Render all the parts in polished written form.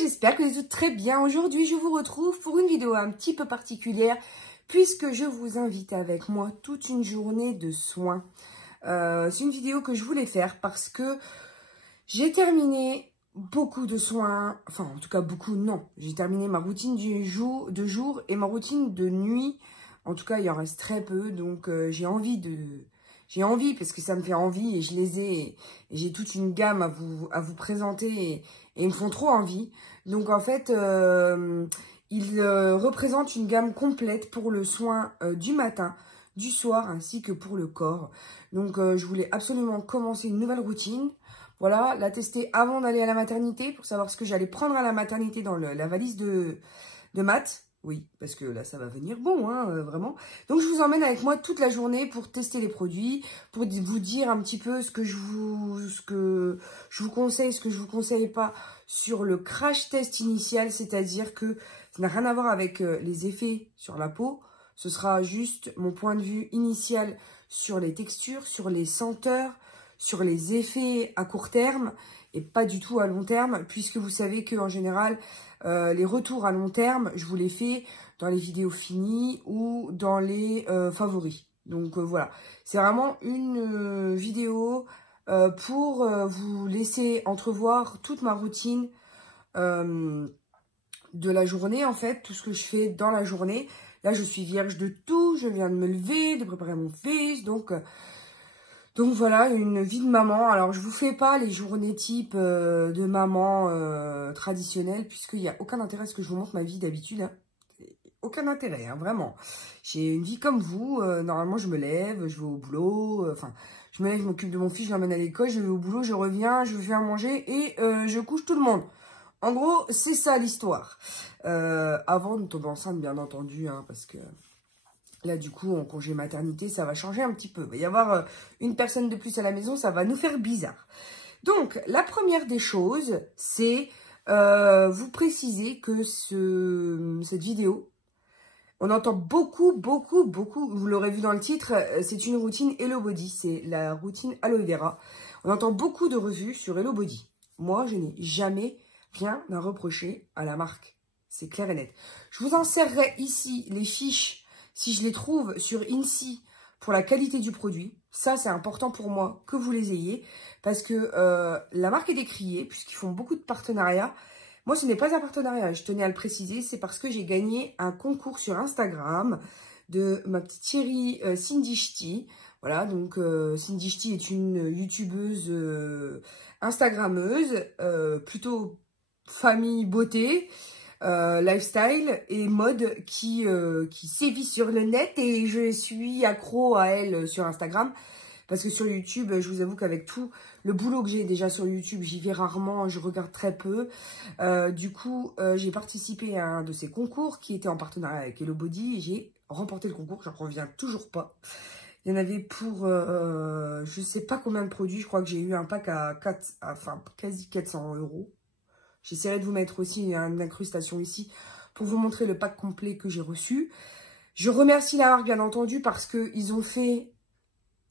j'espère que vous êtes très bien. Aujourd'hui, je vous retrouve pour une vidéo un petit peu particulière puisque je vous invite avec moi toute une journée de soins. C'est une vidéo que je voulais faire parce que j'ai terminé beaucoup de soins, enfin en tout cas beaucoup, non. J'ai terminé ma routine de jour et ma routine de nuit. En tout cas, il en reste très peu, donc j'ai envie parce que ça me fait envie et je les ai et j'ai toute une gamme à vous présenter et ils me font trop envie. Donc en fait, ils représentent une gamme complète pour le soin du matin, du soir ainsi que pour le corps. Donc je voulais absolument commencer une nouvelle routine. Voilà, la tester avant d'aller à la maternité pour savoir ce que j'allais prendre à la maternité dans la valise de maths. Oui, parce que là, ça va venir bon, hein, vraiment. Donc, je vous emmène avec moi toute la journée pour tester les produits, pour vous dire un petit peu ce que je vous conseille, ce que je vous conseille pas sur le crash test initial, c'est-à-dire que ça n'a rien à voir avec les effets sur la peau. Ce sera juste mon point de vue initial sur les textures, sur les senteurs, sur les effets à court terme et pas du tout à long terme, puisque vous savez qu'en général, les retours à long terme, je vous les fais dans les vidéos finies ou dans les favoris. Donc voilà, c'est vraiment une vidéo pour vous laisser entrevoir toute ma routine de la journée, en fait, tout ce que je fais dans la journée. Là, je suis vierge de tout, je viens de me lever, de préparer mon fils, donc voilà, une vie de maman. Alors, je vous fais pas les journées type de maman traditionnelle, puisqu'il n'y a aucun intérêt à ce que je vous montre ma vie d'habitude. Hein. Aucun intérêt, hein, vraiment. J'ai une vie comme vous. Normalement, je me lève, je vais au boulot. Enfin, je me lève, je m'occupe de mon fils, je l'emmène à l'école, je vais au boulot, je reviens, je fais à manger et je couche tout le monde. En gros, c'est ça l'histoire. Avant de tomber enceinte, bien entendu, hein, parce que... Là, du coup, en congé maternité, ça va changer un petit peu. Il va y avoir une personne de plus à la maison, ça va nous faire bizarre. Donc, la première des choses, c'est vous préciser que cette vidéo, on entend beaucoup, vous l'aurez vu dans le titre, c'est une routine Hello Body, c'est la routine Aloe Vera. On entend beaucoup de revues sur Hello Body. Moi, je n'ai jamais rien à reprocher à la marque. C'est clair et net. Je vous insérerai ici les fiches si je les trouve sur INSEE pour la qualité du produit. Ça, c'est important pour moi que vous les ayez parce que la marque est décriée puisqu'ils font beaucoup de partenariats. Moi, ce n'est pas un partenariat, je tenais à le préciser. C'est parce que j'ai gagné un concours sur Instagram de ma petite chérie Cindy Ch'ti. Voilà, donc Cindy Ch'ti est une youtubeuse instagrammeuse, plutôt famille beauté. Lifestyle et mode qui sévit sur le net et je suis accro à elle sur Instagram parce que sur YouTube, je vous avoue qu'avec tout le boulot que j'ai déjà sur YouTube, j'y vais rarement, je regarde très peu. Du coup, j'ai participé à un de ces concours qui était en partenariat avec Hello Body et j'ai remporté le concours, j'en reviens toujours pas. Il y en avait pour, je sais pas combien de produits, je crois que j'ai eu un pack à quasi 400 €. J'essaierai de vous mettre aussi une incrustation ici pour vous montrer le pack complet que j'ai reçu. Je remercie la marque, bien entendu, parce qu'ils ont fait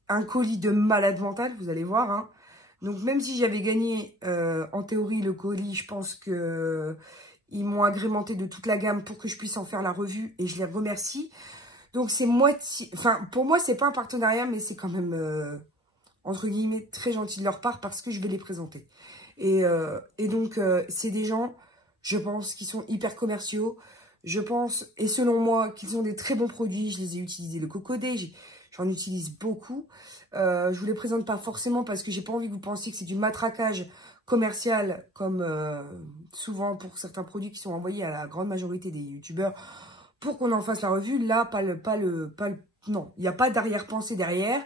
un colis de malade mental, vous allez voir. Hein. Donc, même si j'avais gagné, en théorie, le colis, je pense que ils m'ont agrémenté de toute la gamme pour que je puisse en faire la revue et je les remercie. Donc, c'est moitié... Enfin, pour moi, c'est pas un partenariat, mais c'est quand même, entre guillemets, très gentil de leur part parce que je vais les présenter. Et donc, c'est des gens, je pense, qui sont hyper commerciaux. Je pense, et selon moi, qu'ils ont des très bons produits. Je les ai utilisés, le Cocodé, j'en utilise beaucoup. Je vous les présente pas forcément parce que j'ai pas envie que vous pensiez que c'est du matraquage commercial, comme souvent pour certains produits qui sont envoyés à la grande majorité des youtubeurs pour qu'on en fasse la revue. Là, non, il n'y a pas d'arrière-pensée derrière.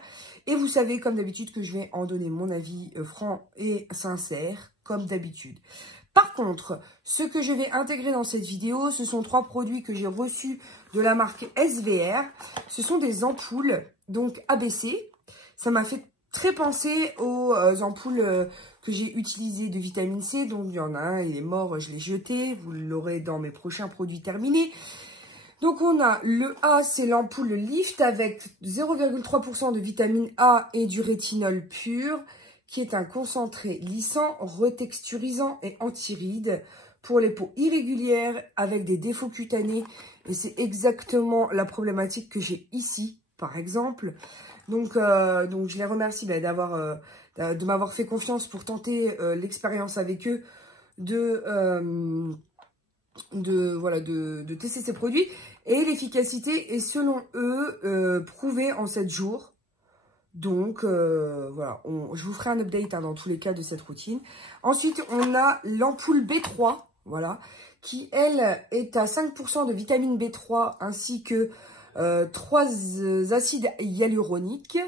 Et vous savez, comme d'habitude, que je vais en donner mon avis franc et sincère, comme d'habitude. Par contre, ce que je vais intégrer dans cette vidéo, ce sont 3 produits que j'ai reçus de la marque SVR. Ce sont des ampoules, donc ABC. Ça m'a fait très penser aux ampoules que j'ai utilisées de vitamine C. Donc, il y en a un, il est mort, je l'ai jeté. Vous l'aurez dans mes prochains produits terminés. Donc, on a le A, c'est l'ampoule Lift avec 0,3% de vitamine A et du rétinol pur, qui est un concentré lissant, retexturisant et anti-rides pour les peaux irrégulières avec des défauts cutanés. Et c'est exactement la problématique que j'ai ici, par exemple. Donc je les remercie de m'avoir fait confiance pour tenter l'expérience avec eux, de tester ces produits. Et l'efficacité est selon eux prouvée en 7 jours. Donc, voilà, je vous ferai un update dans tous les cas de cette routine. Ensuite, on a l'ampoule B3, voilà, qui, elle, est à 5% de vitamine B3 ainsi que 3 acides hyaluroniques,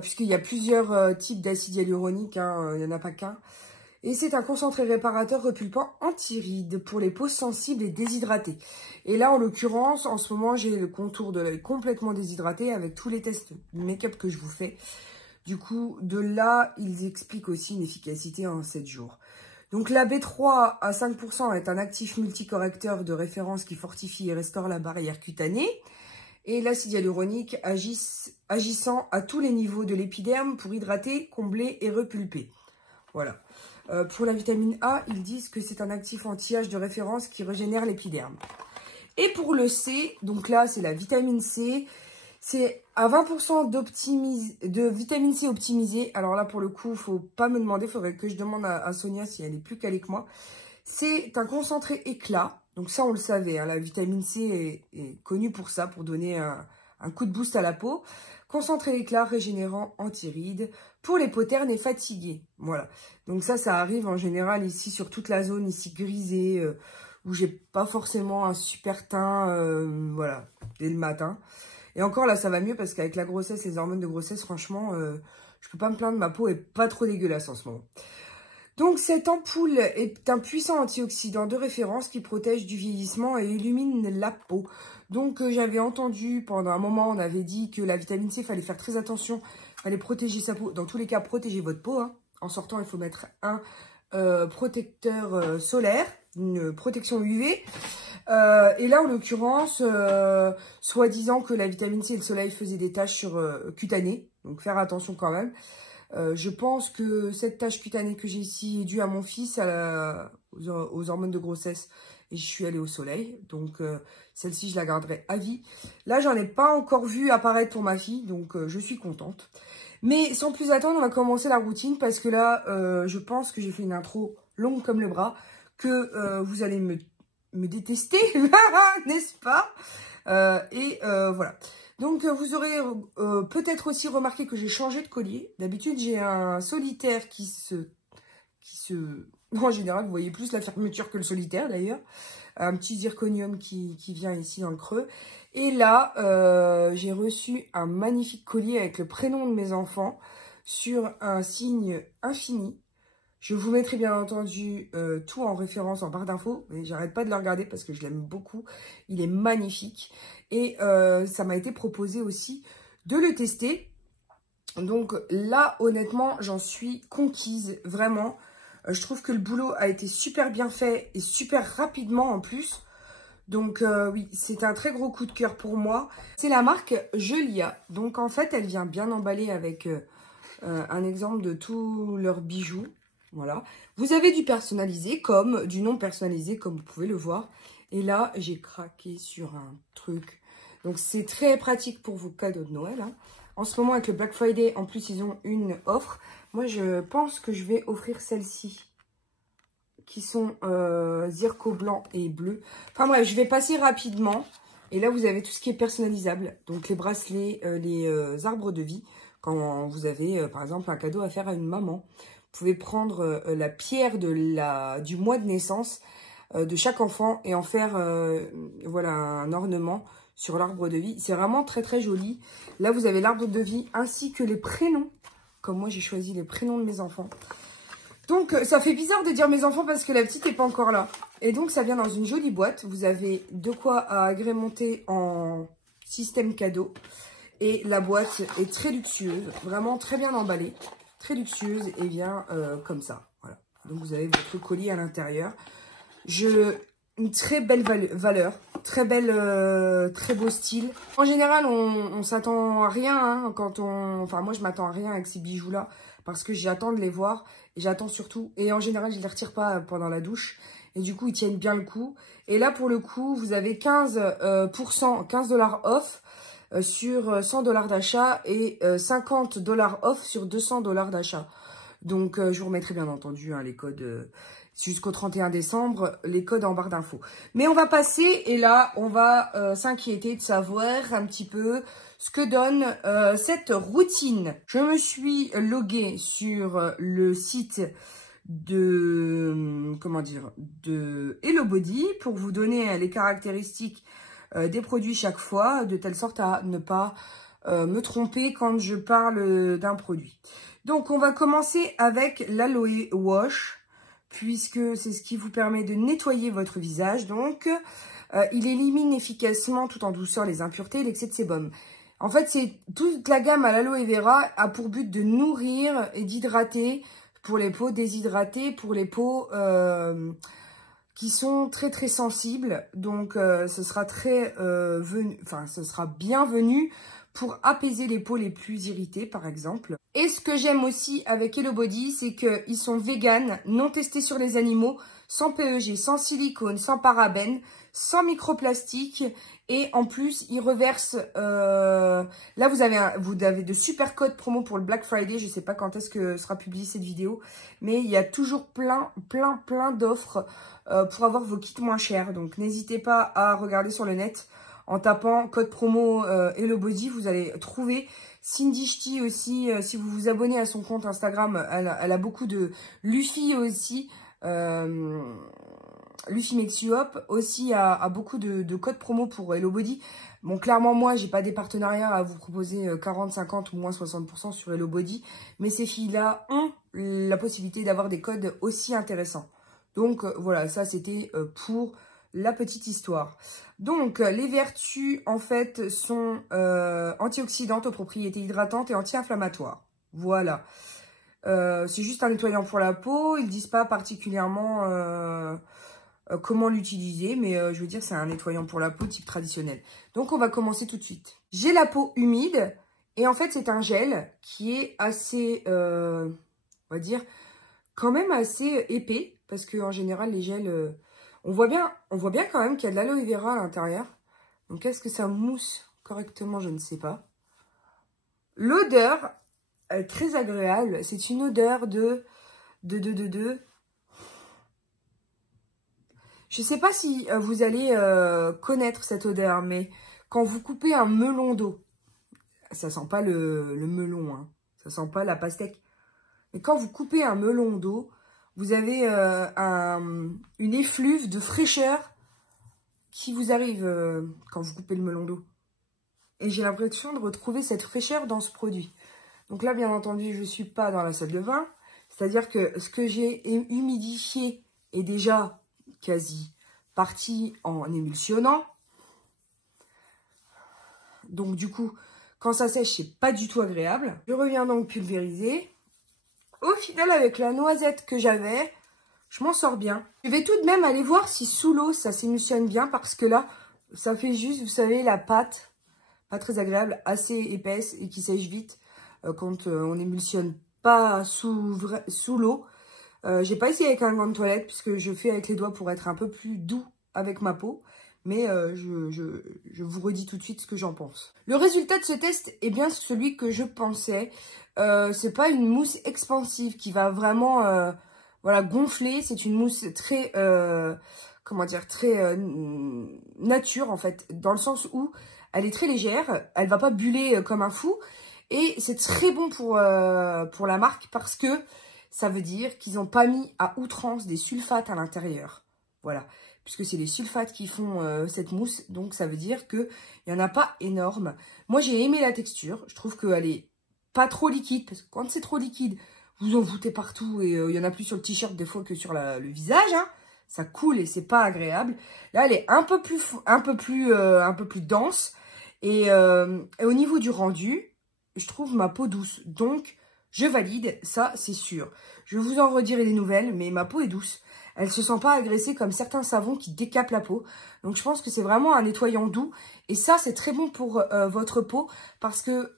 puisqu'il y a plusieurs types d'acides hyaluroniques, hein, il n'y en a pas qu'un. Et c'est un concentré réparateur repulpant anti-rides pour les peaux sensibles et déshydratées. Et là, en l'occurrence, en ce moment, j'ai le contour de l'œil complètement déshydraté avec tous les tests make-up que je vous fais. Du coup, de là, ils expliquent aussi une efficacité en 7 jours. Donc, la B3 à 5% est un actif multicorrecteur de référence qui fortifie et restaure la barrière cutanée. Et l'acide hyaluronique agissant à tous les niveaux de l'épiderme pour hydrater, combler et repulper. Voilà. Pour la vitamine A, ils disent que c'est un actif anti-âge de référence qui régénère l'épiderme. Et pour le C, donc là, c'est la vitamine C. C'est à 20% de vitamine C optimisée. Alors là, pour le coup, il ne faut pas me demander. Il faudrait que je demande à Sonia si elle est plus calée que moi. C'est un concentré éclat. Donc ça, on le savait. Hein, la vitamine C est connue pour ça, pour donner un coup de boost à la peau. Concentré éclat, régénérant, anti-rides, pour les peaux ternes et fatiguées. Voilà. Donc ça arrive en général ici sur toute la zone ici grisée, où j'ai pas forcément un super teint, voilà, dès le matin. Et encore là, ça va mieux parce qu'avec la grossesse, les hormones de grossesse, franchement, je peux pas me plaindre, ma peau est pas trop dégueulasse en ce moment. Donc, cette ampoule est un puissant antioxydant de référence qui protège du vieillissement et illumine la peau. Donc, j'avais entendu, pendant un moment, on avait dit que la vitamine C, il fallait faire très attention, il fallait protéger sa peau. Dans tous les cas, protéger votre peau. Hein. En sortant, il faut mettre un protecteur solaire, une protection UV. Et là, en l'occurrence, soi-disant que la vitamine C et le soleil faisaient des taches sur cutanées. Donc, faire attention quand même. Je pense que cette tache cutanée que j'ai ici est due à mon fils, aux hormones de grossesse. Et je suis allée au soleil. Donc, celle-ci, je la garderai à vie. Là, j'en ai pas encore vu apparaître pour ma fille. Donc, je suis contente. Mais sans plus attendre, on va commencer la routine. Parce que là, je pense que j'ai fait une intro longue comme le bras. Que vous allez me détester, n'est-ce pas? Voilà. Donc, vous aurez peut-être aussi remarqué que j'ai changé de collier. D'habitude, j'ai un solitaire qui se... En général, vous voyez plus la fermeture que le solitaire, d'ailleurs. Un petit zirconium qui vient ici dans le creux. Et là, j'ai reçu un magnifique collier avec le prénom de mes enfants sur un signe infini. Je vous mettrai bien entendu tout en référence en barre d'infos, mais j'arrête pas de le regarder parce que je l'aime beaucoup. Il est magnifique et ça m'a été proposé aussi de le tester. Donc là, honnêtement, j'en suis conquise, vraiment. Je trouve que le boulot a été super bien fait et super rapidement en plus. Donc oui, c'est un très gros coup de cœur pour moi. C'est la marque Julia. Donc en fait, elle vient bien emballée avec un exemple de tous leurs bijoux. Voilà. Vous avez du personnalisé comme du non personnalisé, comme vous pouvez le voir. Et là, j'ai craqué sur un truc. Donc, c'est très pratique pour vos cadeaux de Noël. Hein. En ce moment, avec le Black Friday, en plus, ils ont une offre. Moi, je pense que je vais offrir celles-ci, qui sont zirco blanc et bleu. Enfin bref, je vais passer rapidement. Et là, vous avez tout ce qui est personnalisable. Donc, les bracelets, les arbres de vie. Quand vous avez, par exemple, un cadeau à faire à une maman. Vous pouvez prendre la pierre du mois de naissance de chaque enfant et en faire voilà, un ornement sur l'arbre de vie. C'est vraiment très très joli. Là, vous avez l'arbre de vie ainsi que les prénoms. Comme moi, j'ai choisi les prénoms de mes enfants. Donc, ça fait bizarre de dire mes enfants parce que la petite n'est pas encore là. Et donc, ça vient dans une jolie boîte. Vous avez de quoi agrémenter en système cadeau. Et la boîte est très luxueuse, vraiment très bien emballée. Très luxueuse et vient comme ça. Voilà. Donc, vous avez votre collier à l'intérieur. Une très belle valeur. Très belle, très beau style. En général, on s'attend à rien. Hein, enfin, moi, je m'attends à rien avec ces bijoux-là. Parce que j'attends de les voir. Et j'attends surtout. Et en général, je ne les retire pas pendant la douche. et du coup, ils tiennent bien le coup. Et là, pour le coup, vous avez 15%, 15 $ off sur 100 $ d'achat et 50 $ off sur 200 $ d'achat. Donc, je vous remettrai bien entendu hein, les codes jusqu'au 31 décembre, les codes en barre d'infos. Mais on va passer, et là, on va s'inquiéter de savoir un petit peu ce que donne cette routine. Je me suis loguée sur le site de, comment dire, de Hello Body pour vous donner les caractéristiques des produits chaque fois, de telle sorte à ne pas me tromper quand je parle d'un produit. Donc, on va commencer avec l'Aloe Wash, puisque c'est ce qui vous permet de nettoyer votre visage. Donc, il élimine efficacement, tout en douceur, les impuretés et l'excès de sébum. En fait, c'est toute la gamme à l'aloe vera a pour but de nourrir et d'hydrater pour les peaux déshydratées, pour les peaux qui sont très très sensibles. Donc, ce sera ce sera bienvenu pour apaiser les peaux les plus irritées, par exemple. Et ce que j'aime aussi avec Hello Body, c'est qu'ils sont véganes, non testés sur les animaux, sans PEG, sans silicone, sans parabènes, sans microplastique. Et en plus, ils reversent... là, vous avez de super codes promo pour le Black Friday. Je ne sais pas quand est-ce que sera publiée cette vidéo. Mais il y a toujours plein d'offres pour avoir vos kits moins chers. Donc, n'hésitez pas à regarder sur le net. En tapant code promo Hello Body, vous allez trouver Cindy Ch'ti aussi. Si vous vous abonnez à son compte Instagram, elle a beaucoup de... Luffy aussi. Luffy Makes You Up aussi a beaucoup de codes promo pour Hello Body. Bon, clairement, moi, j'ai pas des partenariats à vous proposer 40, 50 ou moins 60% sur Hello Body. Mais ces filles-là ont la possibilité d'avoir des codes aussi intéressants. Donc, voilà, ça, c'était pour la petite histoire. Donc, les vertus, en fait, sont antioxydantes aux propriétés hydratantes et anti-inflammatoires. Voilà. C'est juste un nettoyant pour la peau. Ils disent pas particulièrement comment l'utiliser, mais je veux dire, c'est un nettoyant pour la peau type traditionnel. Donc, on va commencer tout de suite. J'ai la peau humide et en fait, c'est un gel qui est assez, on va dire, quand même assez épais parce que en général, les gels... on voit bien quand même qu'il y a de l'aloe vera à l'intérieur. Donc, est-ce que ça mousse correctement? Je ne sais pas. L'odeur est très agréable. C'est une odeur de... Je ne sais pas si vous allez connaître cette odeur, mais quand vous coupez un melon d'eau, ça sent pas le melon, hein. Ça sent pas la pastèque. Mais quand vous coupez un melon d'eau, vous avez une effluve de fraîcheur qui vous arrive quand vous coupez le melon d'eau. Et j'ai l'impression de retrouver cette fraîcheur dans ce produit. Donc là, bien entendu, je ne suis pas dans la salle de bain. C'est-à-dire que ce que j'ai humidifié est déjà quasi parti en émulsionnant. Donc du coup, quand ça sèche, c'est pas du tout agréable. Je reviens donc pulvériser. Au final, avec la noisette que j'avais, je m'en sors bien. Je vais tout de même aller voir si sous l'eau, ça s'émulsionne bien. Parce que là, ça fait juste, vous savez, la pâte, pas très agréable, assez épaisse et qui sèche vite quand on n'émulsionne pas sous l'eau. J'ai pas essayé avec un gant de toilette puisque je fais avec les doigts pour être un peu plus doux avec ma peau. Mais je vous redis tout de suite ce que j'en pense. Le résultat de ce test est bien celui que je pensais. C'est pas une mousse expansive qui va vraiment voilà, gonfler. C'est une mousse très, comment dire, très nature en fait. Dans le sens où elle est très légère. Elle va pas buller comme un fou. Et c'est très bon pour la marque parce que ça veut dire qu'ils n'ont pas mis à outrance des sulfates à l'intérieur. Voilà. Puisque c'est les sulfates qui font cette mousse. Donc, ça veut dire qu'il n'y en a pas énorme. Moi, j'ai aimé la texture. Je trouve qu'elle est pas trop liquide. Parce que quand c'est trop liquide, vous en foutez partout. Et il y en a plus sur le t-shirt des fois que sur le visage. Hein. Ça coule et c'est pas agréable. Là, elle est un peu plus dense. Et au niveau du rendu, je trouve ma peau douce. Donc, je valide. Ça, c'est sûr. Je vous en redirai des nouvelles. Mais ma peau est douce. Elle ne se sent pas agressée comme certains savons qui décapent la peau. Donc, je pense que c'est vraiment un nettoyant doux. Et ça, c'est très bon pour votre peau. Parce que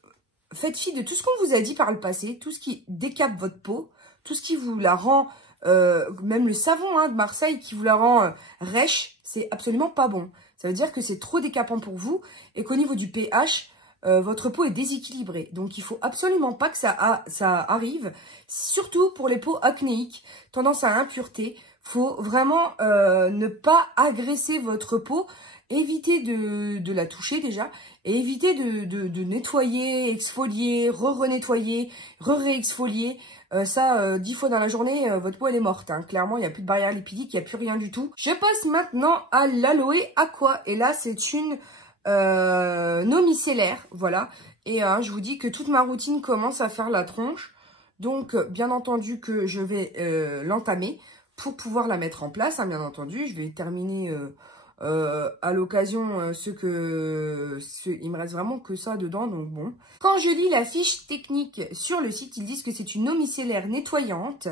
faites fi de tout ce qu'on vous a dit par le passé. Tout ce qui décape votre peau. Tout ce qui vous la rend même le savon de Marseille qui vous la rend rêche, c'est absolument pas bon. Ça veut dire que c'est trop décapant pour vous et qu'au niveau du pH, votre peau est déséquilibrée. Donc, il faut absolument pas que ça arrive, surtout pour les peaux acnéiques, tendance à impureté. Faut vraiment ne pas agresser votre peau, éviter de la toucher déjà, et éviter de nettoyer, exfolier, re-renettoyer, re-réexfolier. 10 fois dans la journée, votre peau elle est morte. Clairement, il n'y a plus de barrière lipidique, il n'y a plus rien du tout. Je passe maintenant à l'aloe aqua. Et là, c'est une eau micellaire, voilà. Et je vous dis que toute ma routine commence à faire la tronche. Donc, bien entendu que je vais l'entamer pour pouvoir la mettre en place, bien entendu. Je vais terminer à l'occasion il me reste vraiment que ça dedans, donc bon. Quand je lis la fiche technique sur le site, ils disent que c'est une eau micellaire nettoyante,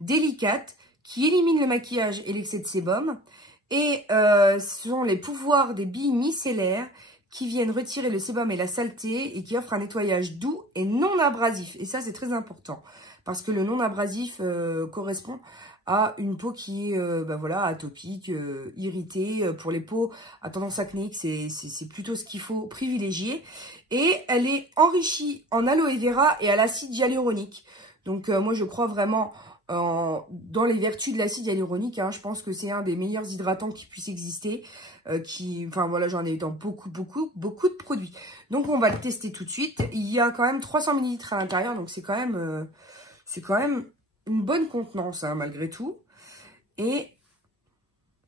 délicate, qui élimine le maquillage et l'excès de sébum. Et ce sont les pouvoirs des billes micellaires qui viennent retirer le sébum et la saleté et qui offrent un nettoyage doux et non abrasif. Et ça, c'est très important parce que le non abrasif correspond à une peau qui est voilà, atopique, irritée. Pour les peaux à tendance acnéique, c'est plutôt ce qu'il faut privilégier. Et elle est enrichie en aloe vera et à l'acide hyaluronique. Donc moi, je crois vraiment dans les vertus de l'acide hyaluronique. Je pense que c'est un des meilleurs hydratants qui puisse exister. Enfin voilà, j'en ai dans beaucoup de produits. Donc on va le tester tout de suite. Il y a quand même 300 ml à l'intérieur, donc c'est quand même une bonne contenance malgré tout. Et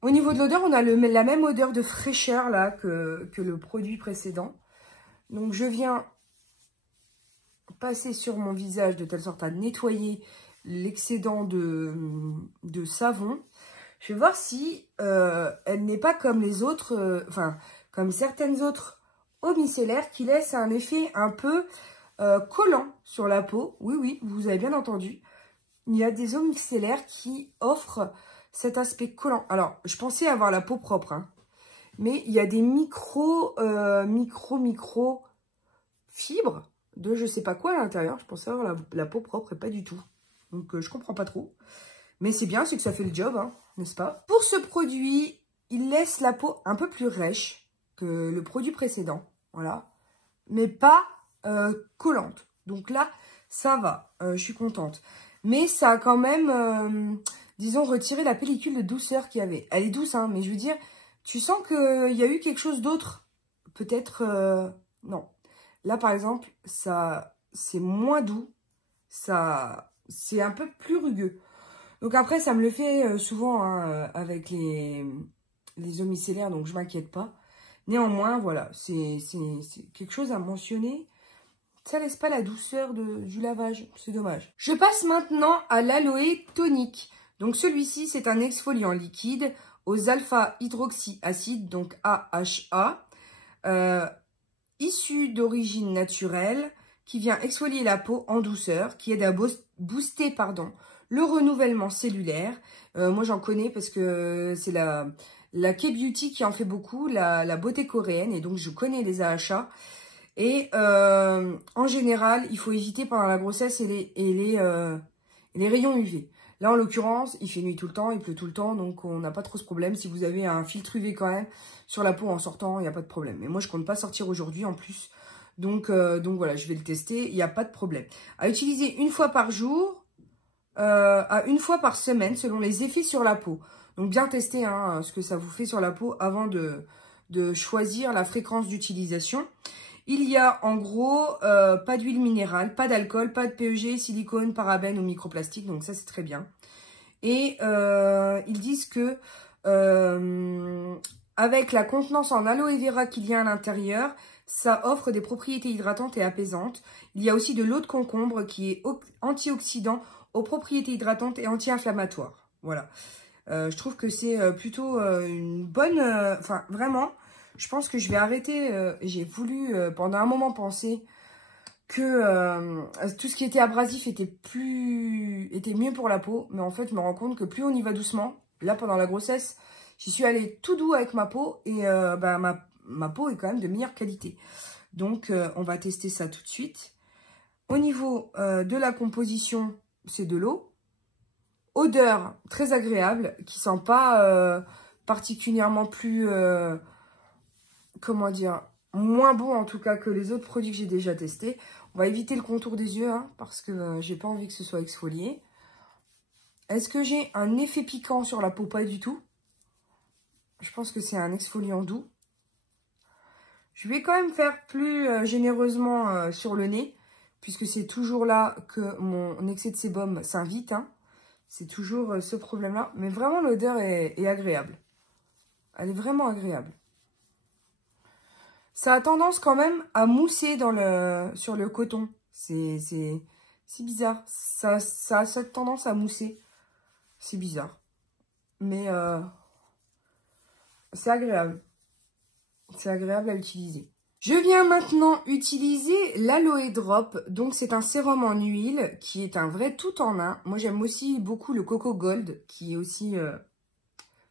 au niveau de l'odeur, on a la même odeur de fraîcheur là que le produit précédent. Donc je viens passer sur mon visage de telle sorte à nettoyer l'excédent de savon. Je vais voir si elle n'est pas comme les autres, comme certaines autres eaux micellaires qui laissent un effet un peu collant sur la peau. Oui, vous avez bien entendu. Il y a des eaux micellaires qui offrent cet aspect collant. Alors, je pensais avoir la peau propre, mais il y a des micro fibres de je sais pas quoi à l'intérieur. Je pensais avoir la peau propre et pas du tout. Donc, je comprends pas trop. Mais c'est bien, c'est que ça fait le job, n'est-ce pas? Pour ce produit, il laisse la peau un peu plus rêche que le produit précédent. Voilà. Mais pas collante. Donc là, ça va. Je suis contente. Mais ça a quand même, disons, retiré la pellicule de douceur qu'il y avait. Elle est douce, mais je veux dire, tu sens qu'il y a eu quelque chose d'autre. Peut-être, non. Là, par exemple, ça, c'est moins doux. Ça, c'est un peu plus rugueux. Donc après, ça me le fait souvent avec les eaux micellaires, donc je m'inquiète pas. Néanmoins, voilà, c'est quelque chose à mentionner. Ça laisse pas la douceur du lavage, c'est dommage. Je passe maintenant à l'aloe tonique. Donc celui-ci, c'est un exfoliant liquide aux alpha-hydroxyacides, donc AHA, issu d'origine naturelle, qui vient exfolier la peau en douceur, qui aide à booster le renouvellement cellulaire. Moi, j'en connais parce que c'est la K-Beauty qui en fait beaucoup, la beauté coréenne. Et donc, je connais les AHA. Et en général, il faut éviter pendant la grossesse et les rayons UV. Là, en l'occurrence, il fait nuit tout le temps, il pleut tout le temps. Donc, on n'a pas trop ce problème. Si vous avez un filtre UV quand même sur la peau en sortant, il n'y a pas de problème. Mais moi, je compte pas sortir aujourd'hui en plus. Donc voilà, je vais le tester. Il n'y a pas de problème. À utiliser une fois par jour. À une fois par semaine selon les effets sur la peau. Donc bien tester ce que ça vous fait sur la peau avant de choisir la fréquence d'utilisation. Il y a en gros pas d'huile minérale, pas d'alcool, pas de PEG, silicone, parabènes ou microplastique. Donc ça c'est très bien. Et ils disent que avec la contenance en aloe vera qu'il y a à l'intérieur, ça offre des propriétés hydratantes et apaisantes. Il y a aussi de l'eau de concombre qui est antioxydant, aux propriétés hydratantes et anti-inflammatoires. Voilà. Je trouve que c'est plutôt une bonne... Enfin, vraiment, je pense que je vais arrêter. J'ai voulu, pendant un moment, penser que tout ce qui était abrasif était mieux pour la peau. Mais en fait, je me rends compte que plus on y va doucement, là, pendant la grossesse, j'y suis allée tout doux avec ma peau. Et ma peau est quand même de meilleure qualité. Donc, on va tester ça tout de suite. Au niveau de la composition... c'est de l'eau. Odeur très agréable, qui sent pas particulièrement plus, comment dire, moins bon en tout cas que les autres produits que j'ai déjà testés. On va éviter le contour des yeux, hein, parce que j'ai pas envie que ce soit exfolié. Est-ce que j'ai un effet piquant sur la peau? Pas du tout. Je pense que c'est un exfoliant doux. Je vais quand même faire plus généreusement sur le nez, puisque c'est toujours là que mon excès de sébum s'invite. Hein. C'est toujours ce problème-là. Mais vraiment, l'odeur est agréable. Elle est vraiment agréable. Ça a tendance quand même à mousser sur le coton. C'est bizarre. Ça a cette tendance à mousser. C'est bizarre. Mais c'est agréable. C'est agréable à utiliser. Je viens maintenant utiliser l'Aloe Drop. Donc, c'est un sérum en huile qui est un vrai tout en un. Moi, j'aime aussi beaucoup le Coco Gold, qui est aussi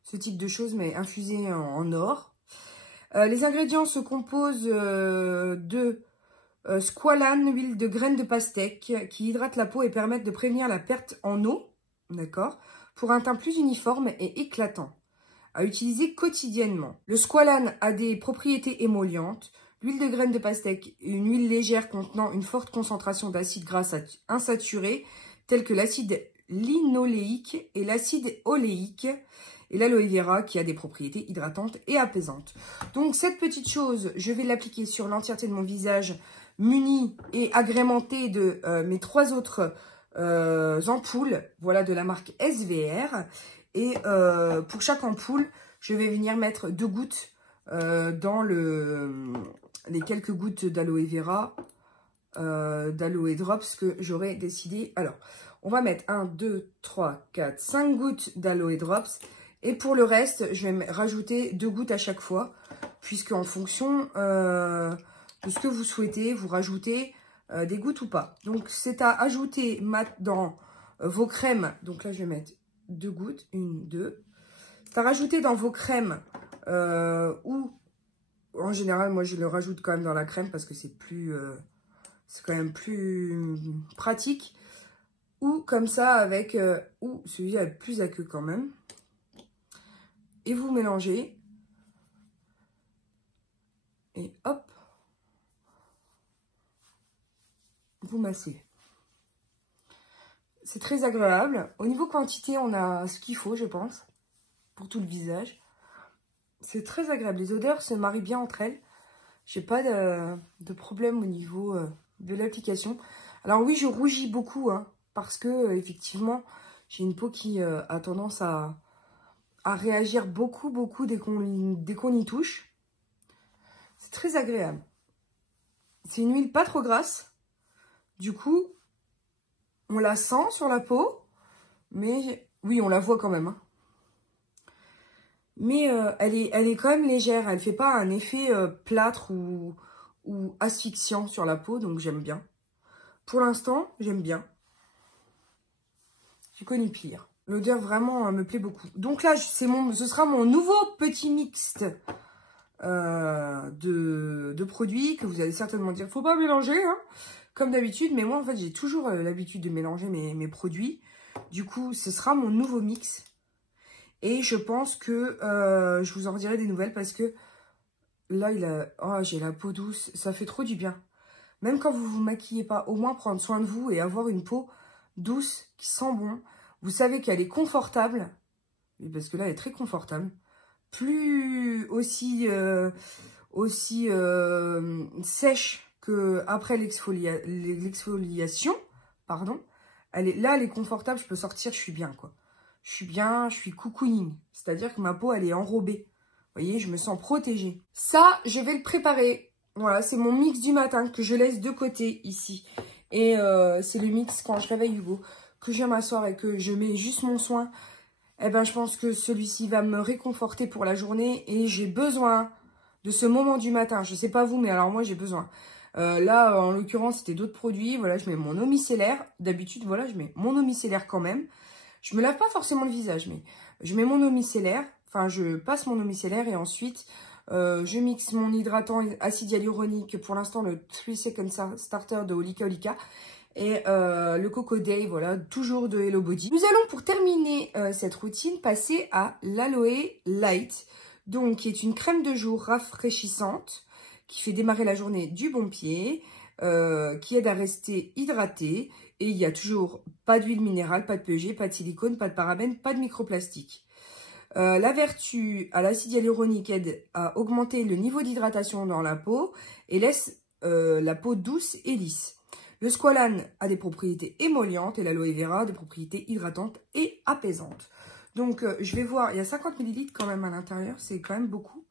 ce type de choses, mais infusé en or. Les ingrédients se composent de squalane, huile de graines de pastèque, qui hydrate la peau et permettent de prévenir la perte en eau, d'accord, pour un teint plus uniforme et éclatant, à utiliser quotidiennement. Le squalane a des propriétés émollientes. L'huile de graines de pastèque est une huile légère contenant une forte concentration d'acides gras insaturés, tels que l'acide linoléique et l'acide oléique, et l'aloe vera qui a des propriétés hydratantes et apaisantes. Donc cette petite chose, je vais l'appliquer sur l'entièreté de mon visage, muni et agrémenté de mes 3 autres ampoules, voilà, de la marque SVR. Et pour chaque ampoule, je vais venir mettre 2 gouttes dans les quelques gouttes d'aloe vera, d'aloe drops que j'aurais décidé. Alors, on va mettre 1, 2, 3, 4, 5 gouttes d'aloe drops. Et pour le reste, je vais rajouter 2 gouttes à chaque fois, puisque en fonction de ce que vous souhaitez, vous rajoutez des gouttes ou pas. Donc, c'est à ajouter dans vos crèmes. Donc là, je vais mettre 2 gouttes, 1, 2. C'est à rajouter dans vos crèmes ou, en général, moi, je le rajoute quand même dans la crème parce que c'est c'est quand même plus pratique. Ou comme ça, avec, ou celui-là avec plus à queue quand même. Et vous mélangez. Et hop. Vous massez. C'est très agréable. Au niveau quantité, on a ce qu'il faut, je pense. Pour tout le visage. C'est très agréable. Les odeurs se marient bien entre elles. J'ai pas de problème au niveau de l'application. Alors oui, je rougis beaucoup. Hein, parce que, effectivement, j'ai une peau qui a tendance à réagir beaucoup dès qu'on y touche. C'est très agréable. C'est une huile pas trop grasse. Du coup, on la sent sur la peau. Mais oui, on la voit quand même. Hein. Mais elle est quand même légère. Elle ne fait pas un effet plâtre ou asphyxiant sur la peau. Donc, j'aime bien. Pour l'instant, j'aime bien. J'ai connu pire. L'odeur vraiment me plaît beaucoup. Donc là, ce sera mon nouveau petit mixte de produits que vous allez certainement dire, faut pas mélanger, hein, comme d'habitude. Mais moi, en fait, j'ai toujours l'habitude de mélanger mes produits. Du coup, ce sera mon nouveau mix. Et je pense que je vous en redirai des nouvelles parce que là, oh, j'ai la peau douce. Ça fait trop du bien. Même quand vous vous maquillez pas, au moins prendre soin de vous et avoir une peau douce qui sent bon. Vous savez qu'elle est confortable, parce que là, elle est très confortable. Plus aussi sèche qu'après l'exfoliation, pardon. Là, elle est confortable, je peux sortir, je suis bien, quoi. Je suis bien, je suis cocooning. C'est-à-dire que ma peau, elle est enrobée. Vous voyez, je me sens protégée. Ça, je vais le préparer. Voilà, c'est mon mix du matin que je laisse de côté ici. Et c'est le mix quand je réveille Hugo, que je viens m'asseoir et que je mets juste mon soin. Eh ben, je pense que celui-ci va me réconforter pour la journée. Et j'ai besoin de ce moment du matin. Je sais pas vous, mais alors moi, j'ai besoin. Là, en l'occurrence, c'était d'autres produits. Voilà, je mets mon eau micellaire. D'habitude, voilà, je mets mon eau micellaire quand même. Je me lave pas forcément le visage, mais je mets mon eau micellaire. Enfin, je passe mon eau micellaire et ensuite, je mixe mon hydratant acide hyaluronique. Pour l'instant, le 3 Second Starter de Olika Olika. Et le Coco Day, voilà, toujours de Hello Body. Nous allons pour terminer cette routine passer à l'Aloe Light. Donc, qui est une crème de jour rafraîchissante qui fait démarrer la journée du bon pied, qui aide à rester hydraté. Et il n'y a toujours pas d'huile minérale, pas de PEG, pas de silicone, pas de parabènes, pas de microplastique. La vertu à l'acide hyaluronique aide à augmenter le niveau d'hydratation dans la peau et laisse la peau douce et lisse. Le squalane a des propriétés émollientes et l'aloe vera des propriétés hydratantes et apaisantes. Donc, je vais voir, il y a 50 ml quand même à l'intérieur, c'est quand même beaucoup.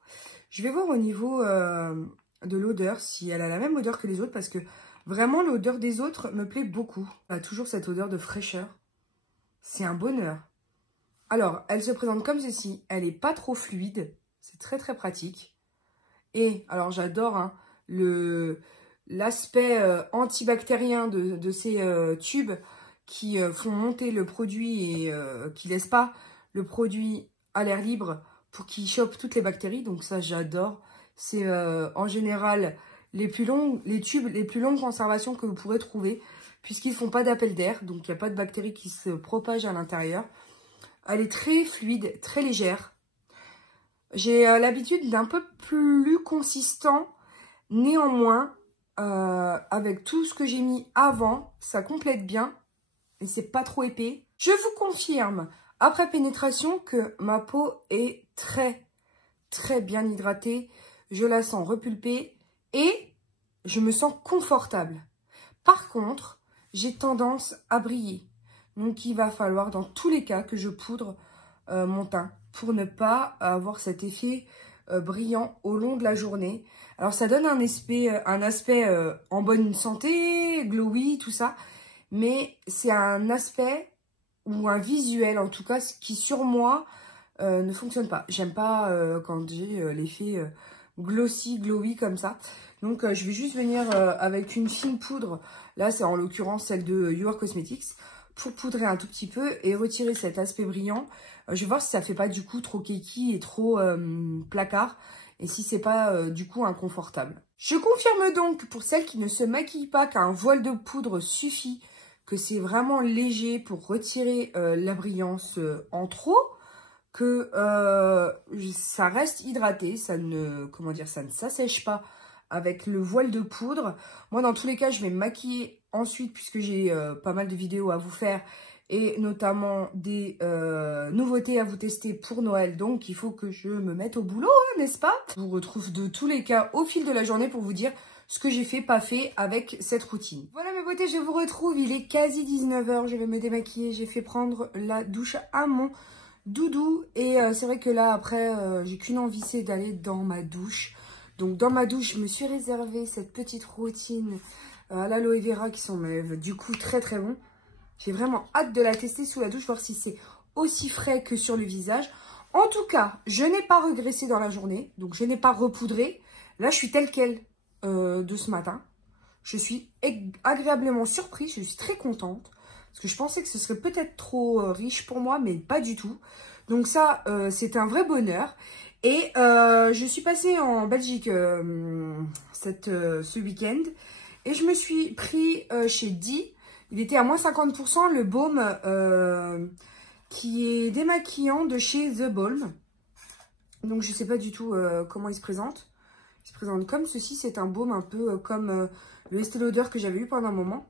Je vais voir au niveau de l'odeur, si elle a la même odeur que les autres, parce que vraiment l'odeur des autres me plaît beaucoup. Elle a toujours cette odeur de fraîcheur. C'est un bonheur. Alors, elle se présente comme ceci. Elle n'est pas trop fluide. C'est très, très pratique. Et, alors j'adore hein, l'aspect antibactérien de ces tubes qui font monter le produit et qui ne laissent pas le produit à l'air libre pour qu'il chope toutes les bactéries. Donc ça, j'adore. C'est en général les tubes les plus longues conservations que vous pourrez trouver puisqu'ils ne font pas d'appel d'air. Donc, il n'y a pas de bactéries qui se propagent à l'intérieur. Elle est très fluide, très légère. J'ai l'habitude d'un peu plus consistant. Néanmoins, avec tout ce que j'ai mis avant, ça complète bien. Et c'est pas trop épais. Je vous confirme, après pénétration, que ma peau est très, très bien hydratée. Je la sens repulpée et je me sens confortable. Par contre, j'ai tendance à briller. Donc, il va falloir dans tous les cas que je poudre mon teint pour ne pas avoir cet effet brillant au long de la journée. Alors, ça donne un aspect en bonne santé, glowy, tout ça. Mais c'est un aspect ou un visuel, en tout cas, qui sur moi ne fonctionne pas. J'aime pas quand j'ai l'effet glossy, glowy comme ça. Donc, je vais juste venir avec une fine poudre. Là, c'est en l'occurrence celle de You Are Cosmetics. Pour poudrer un tout petit peu et retirer cet aspect brillant. Je vais voir si ça fait pas du coup trop kiki et trop placard. Et si c'est pas du coup inconfortable. Je confirme donc pour celles qui ne se maquillent pas qu'un voile de poudre suffit. Que c'est vraiment léger pour retirer la brillance en trop. Que ça reste hydraté. Ça ne s'assèche pas avec le voile de poudre. Moi, dans tous les cas, je vais me maquiller ensuite puisque j'ai pas mal de vidéos à vous faire et notamment des nouveautés à vous tester pour Noël. Donc, il faut que je me mette au boulot, hein, n'est-ce pas? Je vous retrouve de tous les cas au fil de la journée pour vous dire ce que j'ai fait, pas fait avec cette routine. Voilà mes beautés, je vous retrouve. Il est quasi 19 h. Je vais me démaquiller. J'ai fait prendre la douche à mon doudou. Et c'est vrai que là, après, j'ai qu'une envie, c'est d'aller dans ma douche. Donc, dans ma douche, je me suis réservé cette petite routine à l'aloe vera qui sont du coup très très bons. J'ai vraiment hâte de la tester sous la douche, voir si c'est aussi frais que sur le visage. En tout cas, je n'ai pas regraissé dans la journée, donc je n'ai pas repoudré. Là, je suis telle quelle de ce matin. Je suis agréablement surprise, je suis très contente. Parce que je pensais que ce serait peut-être trop riche pour moi, mais pas du tout. Donc ça, c'est un vrai bonheur. Et je suis passée en Belgique ce week-end et je me suis pris chez Di. Il était à moins 50% le baume qui est démaquillant de chez The Balm. Donc je sais pas du tout comment il se présente. Il se présente comme ceci. C'est un baume un peu comme le Estée Lauder que j'avais eu pendant un moment.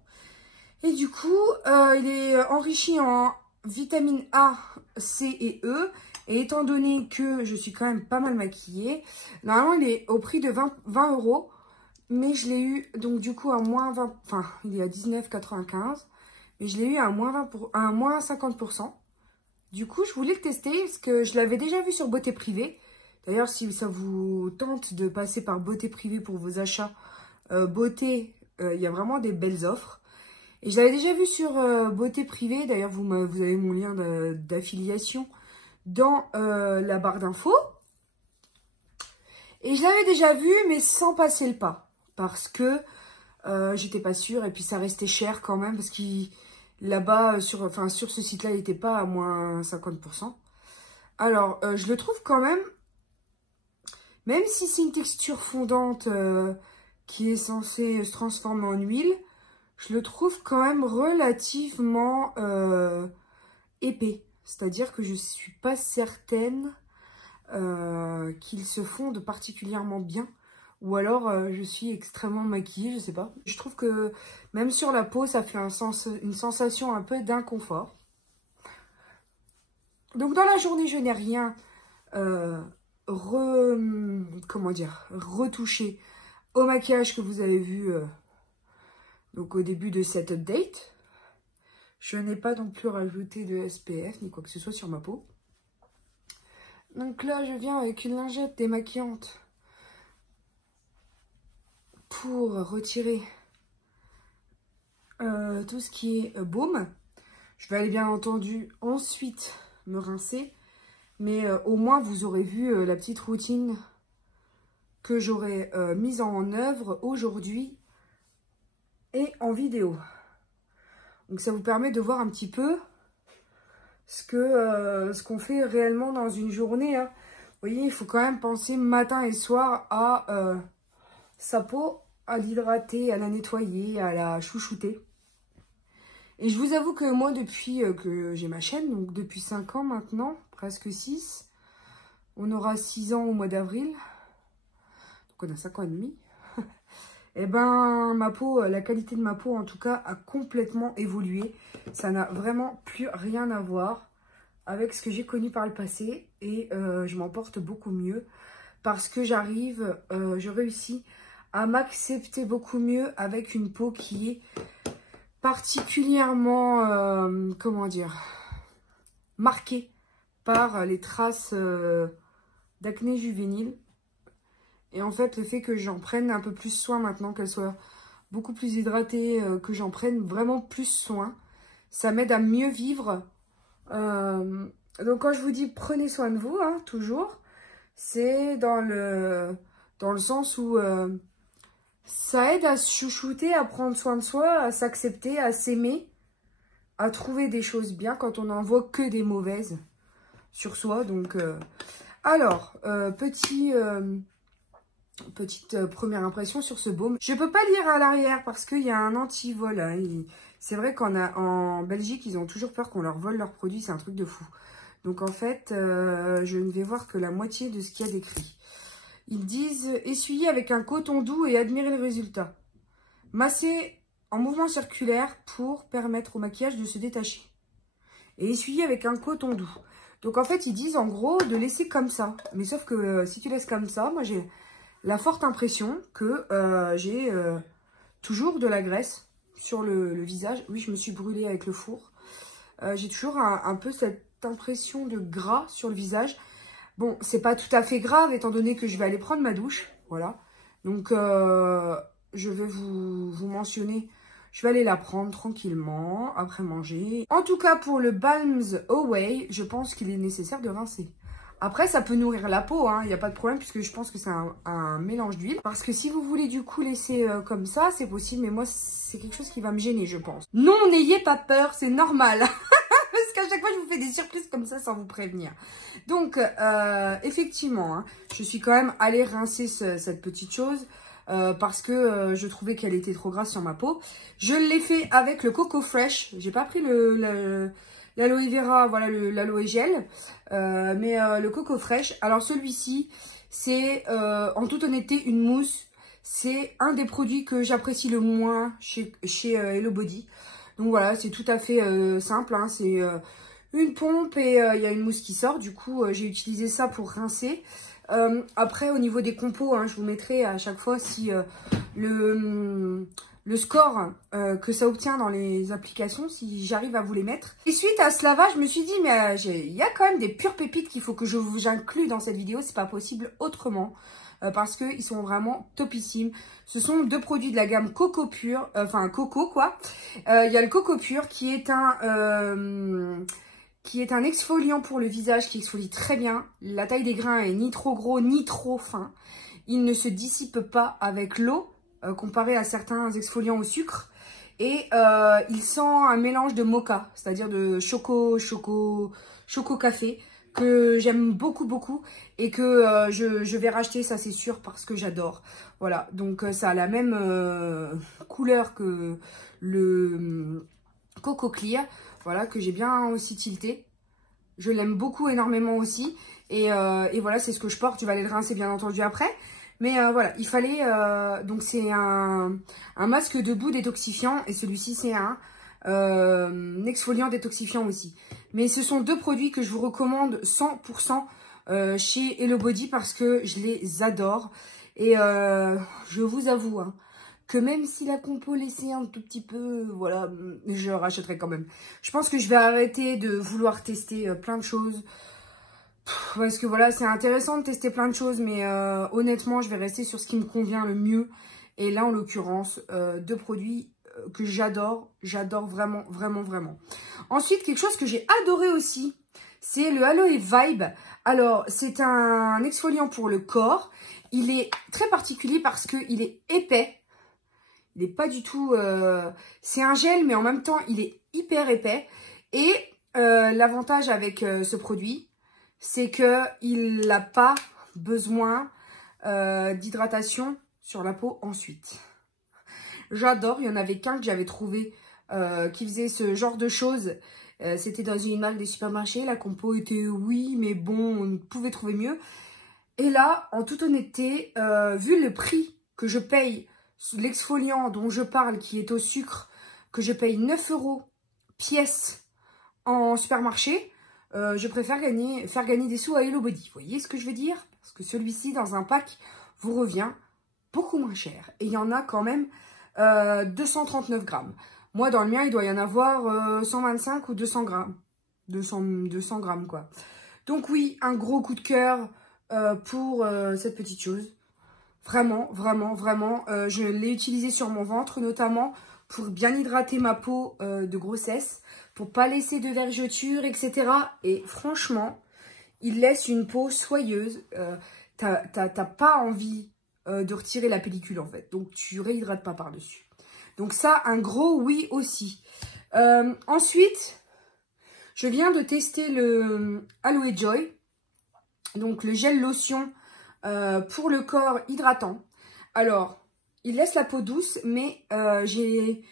Et du coup, il est enrichi en vitamine A, C et E. Et étant donné que je suis quand même pas mal maquillée, normalement il est au prix de 20 €. Mais je l'ai eu donc du coup à moins 20, enfin il est à 19,95. Mais je l'ai eu à moins 50%. Du coup, je voulais le tester parce que je l'avais déjà vu sur Beauté Privée. D'ailleurs, si ça vous tente de passer par Beauté Privée pour vos achats beauté, il y a vraiment des belles offres. Et je l'avais déjà vu sur Beauté Privée. D'ailleurs, vous avez mon lien d'affiliation dans la barre d'infos. Et je l'avais déjà vu, mais sans passer le pas. Parce que j'étais pas sûre. Et puis, ça restait cher quand même. Parce qu'il là-bas, sur ce site-là, il n'était pas à moins 50%. Alors, je le trouve quand même si c'est une texture fondante qui est censée se transformer en huile, je le trouve quand même relativement épais. C'est-à-dire que je suis pas certaine qu'il se fonde particulièrement bien. Ou alors je suis extrêmement maquillée, je sais pas. Je trouve que même sur la peau, ça fait une sensation un peu d'inconfort. Donc dans la journée, je n'ai rien retouché au maquillage que vous avez vu donc au début de cette update. Je n'ai pas non plus rajouté de SPF ni quoi que ce soit sur ma peau. Donc là, je viens avec une lingette démaquillante pour retirer tout ce qui est baume. Je vais aller bien entendu ensuite me rincer. Mais au moins, vous aurez vu la petite routine que j'aurai mise en œuvre aujourd'hui et en vidéo. Donc ça vous permet de voir un petit peu ce qu'on fait réellement dans une journée. Hein. Vous voyez, il faut quand même penser matin et soir à sa peau, à l'hydrater, à la nettoyer, à la chouchouter. Et je vous avoue que moi, depuis que j'ai ma chaîne, donc depuis 5 ans maintenant, presque 6, on aura 6 ans au mois d'avril, donc on a 5 ans et demi, et ben ma peau, la qualité de ma peau en tout cas a complètement évolué. Ça n'a vraiment plus rien à voir avec ce que j'ai connu par le passé et je m'en porte beaucoup mieux parce que je réussis à m'accepter beaucoup mieux avec une peau qui est particulièrement, marquée par les traces d'acné juvénile. Et en fait, le fait que j'en prenne un peu plus soin maintenant, qu'elle soit beaucoup plus hydratée, que j'en prenne vraiment plus soin, ça m'aide à mieux vivre. Donc quand je vous dis prenez soin de vous, hein, toujours, c'est dans le sens où ça aide à se chouchouter, à prendre soin de soi, à s'accepter, à s'aimer, à trouver des choses bien quand on n'en voit que des mauvaises sur soi. Donc, petite première impression sur ce baume. Je peux pas lire à l'arrière parce qu'il y a un anti-vol. Hein. C'est vrai qu'en Belgique, ils ont toujours peur qu'on leur vole leurs produits. C'est un truc de fou. Donc, en fait, je ne vais voir que la moitié de ce qu'il y a d'écrit. Ils disent « Essuyez avec un coton doux et admirez le résultat. Massez en mouvement circulaire pour permettre au maquillage de se détacher. Et essuyez avec un coton doux. » Donc, en fait, ils disent en gros de laisser comme ça. Mais sauf que si tu laisses comme ça, moi, j'ai la forte impression que j'ai toujours de la graisse sur le visage. Oui, je me suis brûlée avec le four. J'ai toujours un peu cette impression de gras sur le visage. Bon, c'est pas tout à fait grave étant donné que je vais aller prendre ma douche. Voilà. Donc, je vais vous mentionner. Je vais aller la prendre tranquillement après manger. En tout cas, pour le Balms Away, je pense qu'il est nécessaire de rincer. Après, ça peut nourrir la peau, hein, il n'y a pas de problème puisque je pense que c'est un mélange d'huile. Parce que si vous voulez du coup laisser comme ça, c'est possible. Mais moi, c'est quelque chose qui va me gêner, je pense. Non, n'ayez pas peur, c'est normal. Parce qu'à chaque fois, je vous fais des surprises comme ça sans vous prévenir. Donc, effectivement, hein, je suis quand même allée rincer cette petite chose. Parce que je trouvais qu'elle était trop grasse sur ma peau. Je l'ai fait avec le Coco Fresh. J'ai pas pris l'aloe vera, voilà, l'aloe gel. Mais le Coco Fresh. Alors celui-ci, c'est en toute honnêteté une mousse. C'est un des produits que j'apprécie le moins chez Hello Body. Donc voilà, c'est tout à fait simple. Hein, c'est une pompe et il y a une mousse qui sort. Du coup, j'ai utilisé ça pour rincer. Après, au niveau des compos, hein, je vous mettrai à chaque fois si le score que ça obtient dans les applications, si j'arrive à vous les mettre. Et suite à ce lavage, je me suis dit, mais il y a quand même des pures pépites qu'il faut que j'inclue dans cette vidéo. C'est pas possible autrement. Parce qu'ils sont vraiment topissimes. Ce sont deux produits de la gamme Coco Pur, enfin Coco quoi. Il y a le Coco Pur qui est un exfoliant pour le visage qui exfolie très bien. La taille des grains est ni trop gros ni trop fin. Il ne se dissipe pas avec l'eau comparé à certains exfoliants au sucre. Et il sent un mélange de mocha, c'est-à-dire de choco café que j'aime beaucoup, beaucoup. Et que je vais racheter, ça c'est sûr, parce que j'adore. Voilà, donc ça a la même couleur que le Coco Clear. Voilà, que j'ai bien aussi tilté. Je l'aime beaucoup, énormément aussi. Et voilà, c'est ce que je porte. Je vais aller le rincer, bien entendu, après. Mais voilà, il fallait... donc, c'est un masque de boue détoxifiant. Et celui-ci, c'est un exfoliant détoxifiant aussi. Mais ce sont deux produits que je vous recommande 100% chez Hello Body parce que je les adore. Et je vous avoue... hein, que même si la compo laissait un tout petit peu, voilà, je rachèterai quand même. Je pense que je vais arrêter de vouloir tester plein de choses. Parce que voilà, c'est intéressant de tester plein de choses, mais honnêtement, je vais rester sur ce qui me convient le mieux. Et là, en l'occurrence, deux produits que j'adore. J'adore vraiment, vraiment, vraiment. Ensuite, quelque chose que j'ai adoré aussi, c'est le Aloe Vibe. Alors, c'est un exfoliant pour le corps. Il est très particulier parce qu'il est épais. Il n'est pas du tout... c'est un gel, mais en même temps, il est hyper épais. Et l'avantage avec ce produit, c'est qu'il n'a pas besoin d'hydratation sur la peau ensuite. J'adore. Il y en avait qu'un que j'avais trouvé qui faisait ce genre de choses. C'était dans une marque des supermarchés. La compo était oui, mais bon, on pouvait trouver mieux. Et là, en toute honnêteté, vu le prix que je paye, l'exfoliant dont je parle, qui est au sucre, que je paye 9 € pièce en supermarché, je préfère faire gagner des sous à Hello Body. Vous voyez ce que je veux dire? Parce que celui-ci, dans un pack, vous revient beaucoup moins cher. Et il y en a quand même 239 grammes. Moi, dans le mien, il doit y en avoir 125 ou 200 grammes. 200 grammes, quoi. Donc oui, un gros coup de cœur pour cette petite chose. Vraiment, vraiment, vraiment. Je l'ai utilisé sur mon ventre, notamment pour bien hydrater ma peau de grossesse, pour pas laisser de vergetures, etc. Et franchement, il laisse une peau soyeuse. T'as pas envie de retirer la pellicule, en fait. Donc, tu réhydrates pas par-dessus. Donc ça, un gros oui aussi. Ensuite, je viens de tester le Aloe Joy. Donc, le gel lotion pour le corps hydratant. Alors, il laisse la peau douce, mais j'ai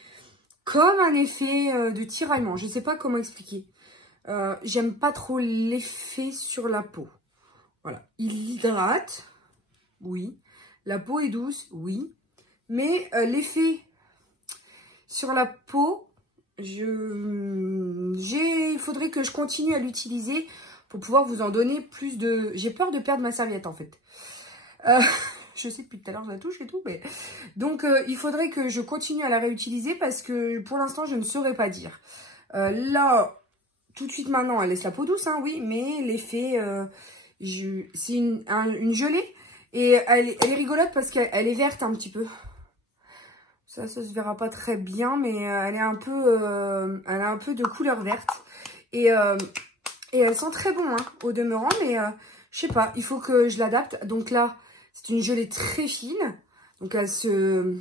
comme un effet de tiraillement. Je ne sais pas comment expliquer. J'aime pas trop l'effet sur la peau. Voilà. Il hydrate, oui. La peau est douce, oui. Mais l'effet sur la peau, il faudrait que je continue à l'utiliser pour pouvoir vous en donner plus de... J'ai peur de perdre ma serviette, en fait. Je sais depuis tout à l'heure, je la touche et tout. Mais... Donc, il faudrait que je continue à la réutiliser parce que pour l'instant, je ne saurais pas dire. Là, tout de suite maintenant, elle laisse la peau douce, hein, oui. Mais l'effet, c'est une gelée. Et elle est rigolote parce qu'elle est verte un petit peu. Ça se verra pas très bien, mais elle a un peu de couleur verte. Et elle sent très bon, hein, au demeurant, mais je sais pas, il faut que je l'adapte. Donc là, c'est une gelée très fine. Donc elle se...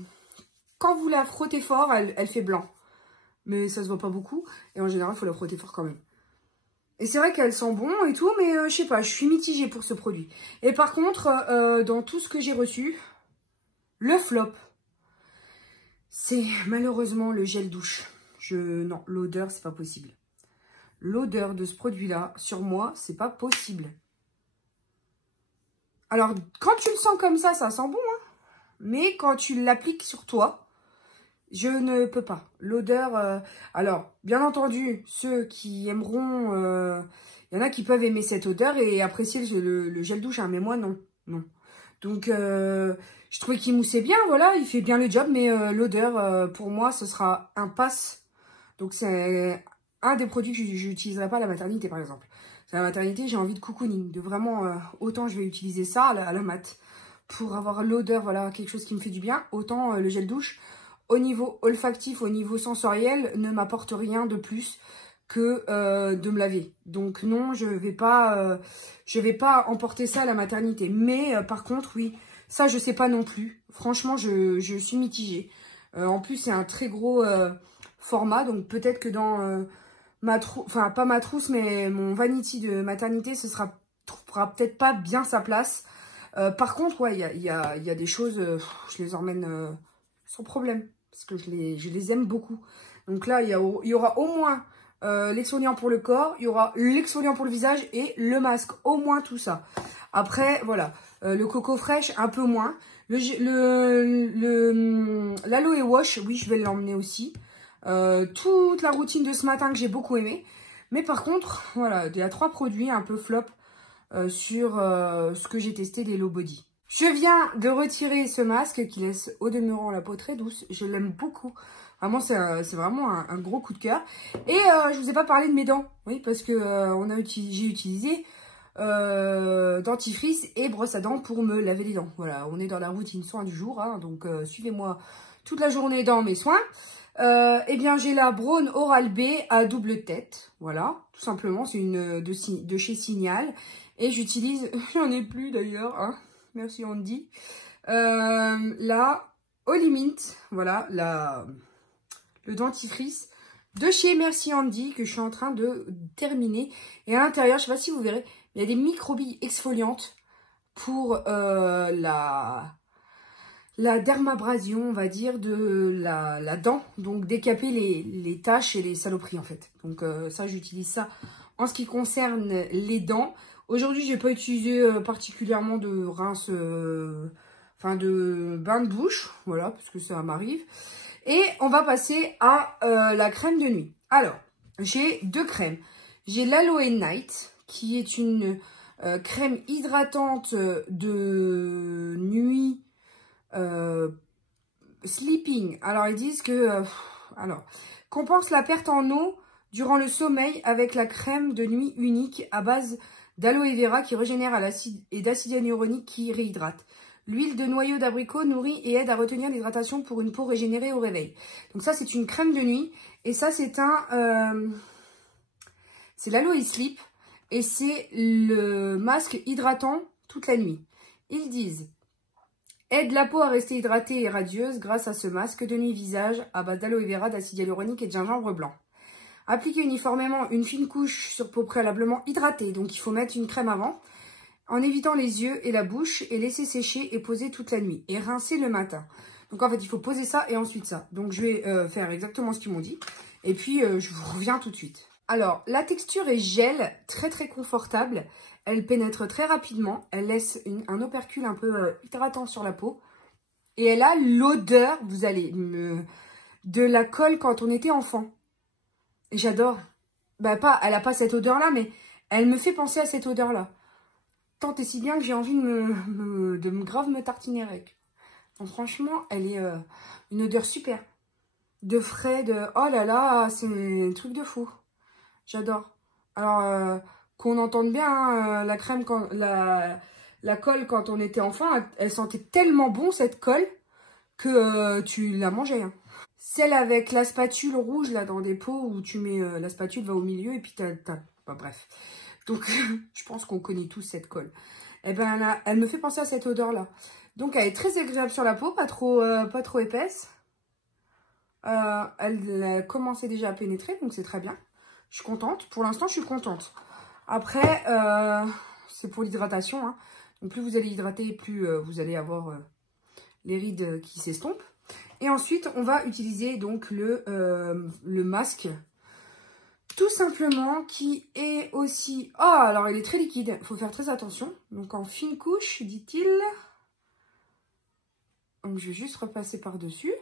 Quand vous la frottez fort, elle fait blanc. Mais ça se voit pas beaucoup. Et en général, il faut la frotter fort quand même. Et c'est vrai qu'elle sent bon et tout, mais je sais pas, je suis mitigée pour ce produit. Et par contre, dans tout ce que j'ai reçu, le flop, c'est malheureusement le gel douche. Non, l'odeur, c'est pas possible. L'odeur de ce produit-là, sur moi, c'est pas possible. Alors, quand tu le sens comme ça sent bon, hein. Mais quand tu l'appliques sur toi, je ne peux pas. L'odeur... alors, bien entendu, ceux qui aimeront... il y en a qui peuvent aimer cette odeur et apprécier le gel douche, hein, mais moi, non. Non. Donc, je trouvais qu'il moussait bien, voilà, il fait bien le job, mais l'odeur, pour moi, ce sera un pass. Donc, c'est un des produits que je n'utiliserai pas à la maternité, par exemple. À la maternité, j'ai envie de cocooning, de vraiment, autant je vais utiliser ça à la mat pour avoir l'odeur, voilà, quelque chose qui me fait du bien, autant le gel douche, au niveau olfactif, au niveau sensoriel, ne m'apporte rien de plus que de me laver. Donc non, je vais pas emporter ça à la maternité. Mais par contre, oui, ça je sais pas non plus. Franchement, je suis mitigée. En plus, c'est un très gros format, donc peut-être que dans enfin pas ma trousse, mais mon vanity de maternité, trouvera peut-être pas bien sa place. Par contre, ouais, il y a des choses, je les emmène sans problème, parce que je les aime beaucoup. Donc là, il y aura au moins l'exfoliant pour le corps, il y aura l'exfoliant pour le visage et le masque, au moins tout ça. Après, voilà, le coco fraîche, un peu moins. L'aloe wash, oui, je vais l'emmener aussi. Toute la routine de ce matin que j'ai beaucoup aimé. Mais par contre, voilà, il y a 3 produits un peu flop sur ce que j'ai testé d'Hello Body. Je viens de retirer ce masque qui laisse au demeurant la peau très douce. Je l'aime beaucoup. Vraiment, c'est vraiment un gros coup de cœur. Et je vous ai pas parlé de mes dents. Oui, parce que j'ai utilisé dentifrice et brosse à dents pour me laver les dents. Voilà, on est dans la routine soins du jour. Hein, donc, suivez-moi toute la journée dans mes soins. Eh bien, j'ai la Braun Oral-B à double tête. Voilà, tout simplement. C'est une de chez Signal. Et j'utilise, j'en ai plus d'ailleurs, hein. Merci Andy. La Holy Mint, voilà, le dentifrice de chez Merci Andy que je suis en train de terminer. Et à l'intérieur, je ne sais pas si vous verrez, il y a des microbilles exfoliantes pour la dermabrasion, on va dire, de la dent. Donc décaper les taches et les saloperies en fait. Donc ça, j'utilise ça en ce qui concerne les dents. Aujourd'hui, j'ai pas utilisé particulièrement de rince, enfin de bain de bouche, voilà, parce que ça m'arrive. Et on va passer à la crème de nuit. Alors, j'ai 2 crèmes. J'ai l'Aloe Night, qui est une crème hydratante de nuit sleeping. Alors, ils disent que compense la perte en eau durant le sommeil avec la crème de nuit unique à base d'aloe vera qui régénère à l'acide et d'acide hyaluronique qui réhydrate. L'huile de noyau d'abricot nourrit et aide à retenir l'hydratation pour une peau régénérée au réveil. Donc ça, c'est une crème de nuit. Et ça, c'est c'est l'Aloe Sleep. Et c'est le masque hydratant toute la nuit. Ils disent, aide la peau à rester hydratée et radieuse grâce à ce masque de nuit visage à base d'aloe vera, d'acide hyaluronique et de gingembre blanc. Appliquez uniformément une fine couche sur peau préalablement hydratée. Donc, il faut mettre une crème avant. En évitant les yeux et la bouche. Et laisser sécher et poser toute la nuit. Et rincer le matin. Donc, en fait, il faut poser ça et ensuite ça. Donc, je vais faire exactement ce qu'ils m'ont dit. Et puis, je vous reviens tout de suite. Alors, la texture est gel. Très, très confortable. Elle pénètre très rapidement. Elle laisse un opercule un peu hydratant sur la peau. Et elle a l'odeur, de la colle quand on était enfant. J'adore. Bah, elle a pas cette odeur-là, mais elle me fait penser à cette odeur-là. Tant et si bien que j'ai envie de grave me tartiner avec. Donc, franchement, elle est une odeur super. De frais, oh là là, c'est un truc de fou. J'adore. Alors, qu'on entende bien, hein, la crème, la colle, quand on était enfant, elle sentait tellement bon, cette colle, que tu la mangeais, hein. Celle avec la spatule rouge, là, dans des pots, où tu mets la spatule, va au milieu, et puis bah, bref. Donc, je pense qu'on connaît tous cette colle. Et ben, elle me fait penser à cette odeur-là. Donc, elle est très agréable sur la peau, pas trop épaisse. Elle a commencé déjà à pénétrer, donc c'est très bien. Je suis contente. Pour l'instant, je suis contente. Après, c'est pour l'hydratation, hein. Donc, plus vous allez hydrater, plus vous allez avoir les rides qui s'estompent. Et ensuite, on va utiliser donc le masque, tout simplement, qui est aussi... Oh, alors il est très liquide, il faut faire très attention. Donc en fine couche, dit-il. Donc je vais juste repasser par-dessus,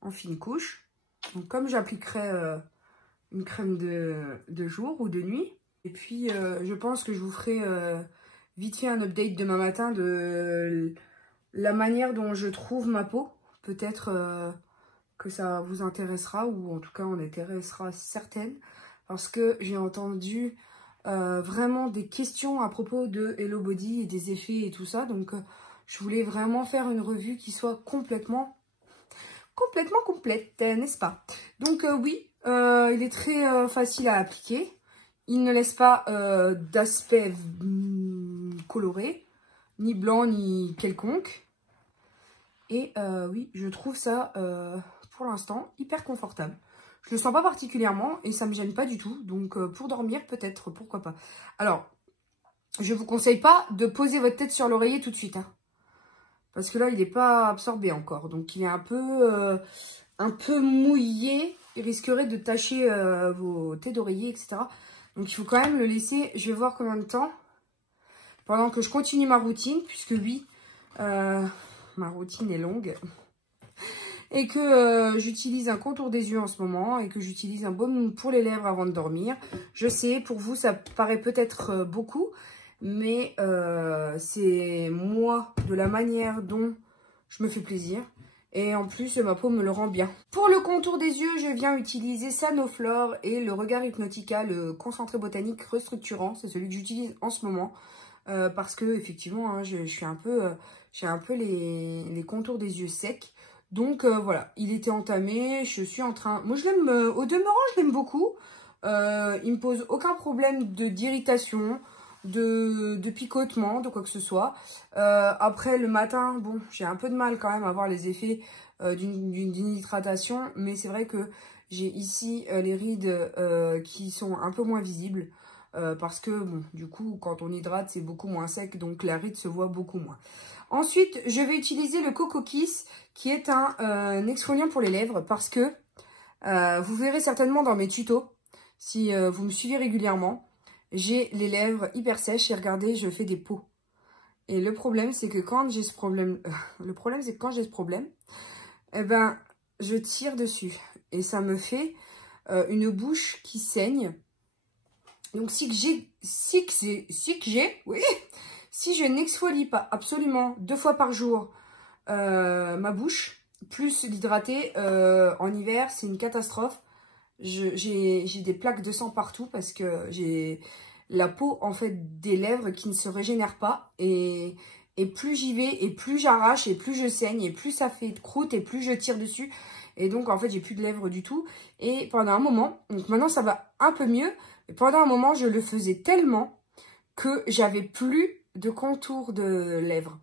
en fine couche. Donc comme j'appliquerai une crème de jour ou de nuit. Et puis je pense que je vous ferai vite fait un update demain matin de la manière dont je trouve ma peau. Peut-être que ça vous intéressera, ou en tout cas on intéressera certaines, parce que j'ai entendu vraiment des questions à propos de Hello Body et des effets et tout ça. Donc je voulais vraiment faire une revue qui soit complètement complète, n'est-ce pas? Donc oui, il est très facile à appliquer. Il ne laisse pas d'aspect coloré, ni blanc, ni quelconque. Et oui, je trouve ça, pour l'instant, hyper confortable. Je le sens pas particulièrement et ça me gêne pas du tout. Donc pour dormir, peut-être, pourquoi pas. Alors, je vous conseille pas de poser votre tête sur l'oreiller tout de suite. Hein, parce que là, il n'est pas absorbé encore. Donc il est un peu mouillé. Il risquerait de tacher vos têtes d'oreiller, etc. Donc il faut quand même le laisser. Je vais voir combien de temps. Pendant que je continue ma routine. Puisque oui, ma routine est longue. Et que j'utilise un contour des yeux en ce moment. Et que j'utilise un baume pour les lèvres avant de dormir. Je sais, pour vous, ça paraît peut-être beaucoup. Mais c'est moi, de la manière dont je me fais plaisir. Et en plus, ma peau me le rend bien. Pour le contour des yeux, je viens utiliser Sanoflore et le Regard Hypnotica, le concentré botanique restructurant. C'est celui que j'utilise en ce moment. Parce que effectivement, hein, j'ai un peu les contours des yeux secs. Donc voilà, il était entamé. Je suis en train... Moi, je l'aime... au demeurant, je l'aime beaucoup. Il me pose aucun problème d'irritation, de picotement, de quoi que ce soit. Après, le matin, bon, j'ai un peu de mal quand même à voir les effets d'une hydratation. Mais c'est vrai que j'ai ici les rides qui sont un peu moins visibles. Parce que, bon, du coup, quand on hydrate, c'est beaucoup moins sec. Donc, la ride se voit beaucoup moins. Ensuite, je vais utiliser le Coco Kiss, qui est un exfoliant pour les lèvres. Parce que, vous verrez certainement dans mes tutos, si vous me suivez régulièrement, j'ai les lèvres hyper sèches et regardez, je fais des pots. Et le problème, c'est que quand j'ai ce problème, eh ben, je tire dessus. Et ça me fait une bouche qui saigne. Donc, si je n'exfolie pas absolument 2 fois par jour ma bouche, plus l'hydrater en hiver, c'est une catastrophe. J'ai des plaques de sang partout parce que j'ai la peau en fait des lèvres qui ne se régénère pas et plus j'y vais et plus j'arrache et plus je saigne et plus ça fait de croûte et plus je tire dessus et donc en fait j'ai plus de lèvres du tout et pendant un moment, donc maintenant ça va un peu mieux, mais pendant un moment je le faisais tellement que j'avais plus de contour de lèvres.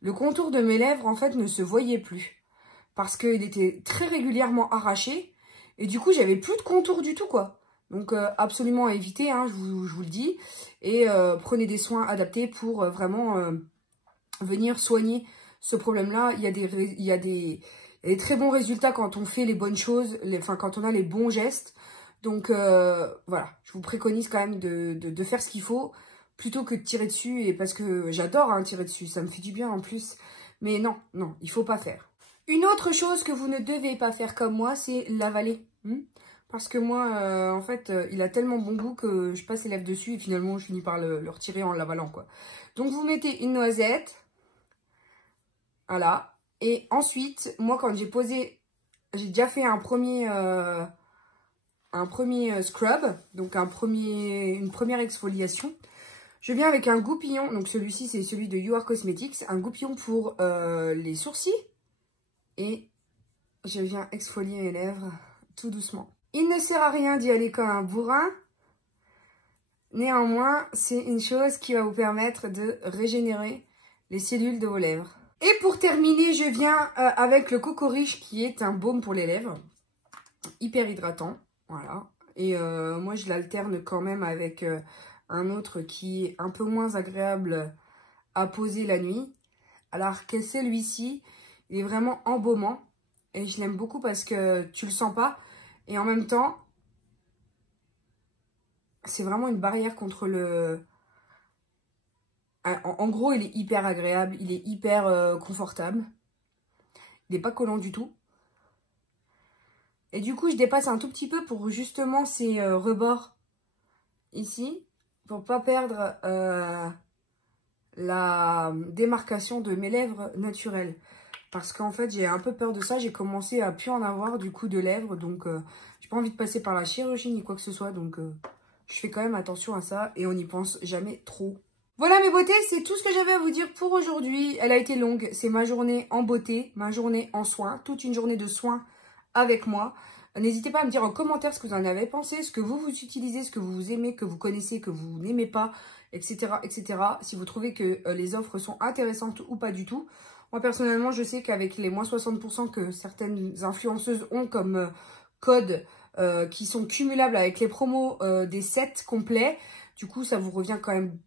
Le contour de mes lèvres en fait ne se voyait plus parce qu'il était très régulièrement arraché. Et du coup, j'avais plus de contour du tout, quoi. Donc, absolument à éviter, hein, je vous le dis. Et prenez des soins adaptés pour vraiment venir soigner ce problème-là. Il y a des très bons résultats quand on fait les bonnes choses, quand on a les bons gestes. Donc, voilà, je vous préconise quand même de faire ce qu'il faut plutôt que de tirer dessus. Et parce que j'adore hein, tirer dessus, ça me fait du bien en plus. Mais non, non, il faut pas faire. Une autre chose que vous ne devez pas faire comme moi, c'est l'avaler. Parce que moi, en fait, il a tellement bon goût que je passe les lèvres dessus et finalement, je finis par le retirer en l'avalant, quoi. Donc, vous mettez une noisette. Voilà. Et ensuite, moi, quand j'ai posé... J'ai déjà fait un premier scrub. Donc, une première exfoliation. Je viens avec un goupillon. Donc, celui-ci, c'est celui de You Are Cosmetics. Un goupillon pour les sourcils. Et je viens exfolier mes lèvres tout doucement. Il ne sert à rien d'y aller comme un bourrin. Néanmoins, c'est une chose qui va vous permettre de régénérer les cellules de vos lèvres. Et pour terminer, je viens avec le Coco Riche qui est un baume pour les lèvres. Hyper hydratant. Voilà. Et moi, je l'alterne quand même avec un autre qui est un peu moins agréable à poser la nuit. Alors que celui-ci, il est vraiment embaumant. Et je l'aime beaucoup parce que tu le sens pas. Et en même temps, c'est vraiment une barrière contre le... En gros, il est hyper agréable. Il est hyper confortable. Il n'est pas collant du tout. Et du coup, je dépasse un tout petit peu pour justement ces rebords ici. Pour pas perdre la démarcation de mes lèvres naturelles. Parce qu'en fait, j'ai un peu peur de ça. J'ai commencé à plus en avoir du coup de lèvres. Donc, j'ai pas envie de passer par la chirurgie ni quoi que ce soit. Donc, je fais quand même attention à ça. Et on n'y pense jamais trop. Voilà mes beautés, c'est tout ce que j'avais à vous dire pour aujourd'hui. Elle a été longue. C'est ma journée en beauté, ma journée en soins. Toute une journée de soins avec moi. N'hésitez pas à me dire en commentaire ce que vous en avez pensé. Ce que vous utilisez, ce que vous aimez, que vous connaissez, que vous n'aimez pas, etc., etc. Si vous trouvez que les offres sont intéressantes ou pas du tout. Moi, personnellement, je sais qu'avec les moins 60% que certaines influenceuses ont comme codes qui sont cumulables avec les promos des sets complets. Du coup, ça vous revient quand même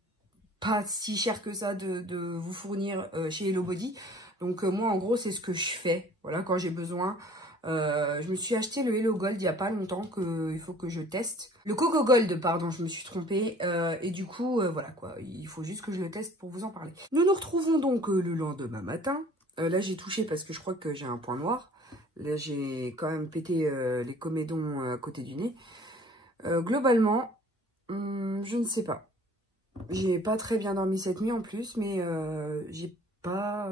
pas si cher que ça de vous fournir chez Hello Body. Donc moi, en gros, c'est ce que je fais. Voilà, quand j'ai besoin. Je me suis acheté le Hello Gold il n'y a pas longtemps, il faut que je teste. Le Coco Gold, pardon, je me suis trompée. Et du coup, voilà quoi, il faut juste que je le teste pour vous en parler. Nous nous retrouvons donc le lendemain matin. Là, j'ai touché parce que je crois que j'ai un point noir. Là, j'ai quand même pété les comédons à côté du nez. Globalement, je ne sais pas. J'ai pas très bien dormi cette nuit en plus, mais j'ai pas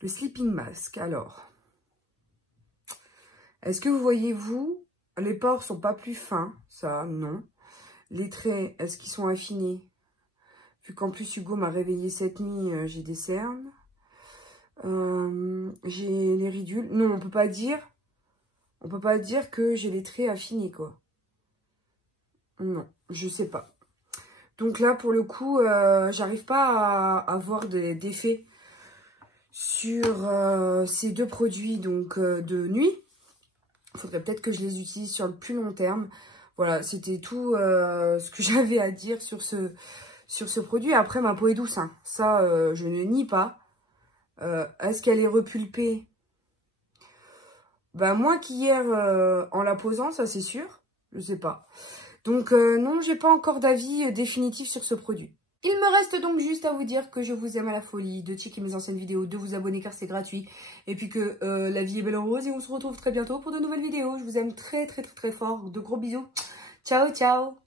le sleeping mask. Alors, est-ce que vous voyez, vous, les pores sont pas plus fins? Ça, non. Les traits, est-ce qu'ils sont affinés? Vu qu'en plus Hugo m'a réveillée cette nuit, j'ai des cernes. J'ai les ridules. Non, on peut pas dire que j'ai les traits affinés, quoi. Non, je sais pas. Donc là, pour le coup, j'arrive pas à avoir d'effet sur ces deux produits donc de nuit. Il faudrait peut-être que je les utilise sur le plus long terme. Voilà, c'était tout ce que j'avais à dire sur ce produit. Après, ma peau est douce, hein. Ça, je ne nie pas. Est-ce qu'elle est repulpée? Bah, moins qu'hier en la posant, ça c'est sûr. Je sais pas. Donc non, j'ai pas encore d'avis définitif sur ce produit. Il me reste donc juste à vous dire que je vous aime à la folie, de checker mes anciennes vidéos, de vous abonner car c'est gratuit. Et puis que la vie est belle en rose et on se retrouve très bientôt pour de nouvelles vidéos. Je vous aime très très très très fort. De gros bisous. Ciao ciao.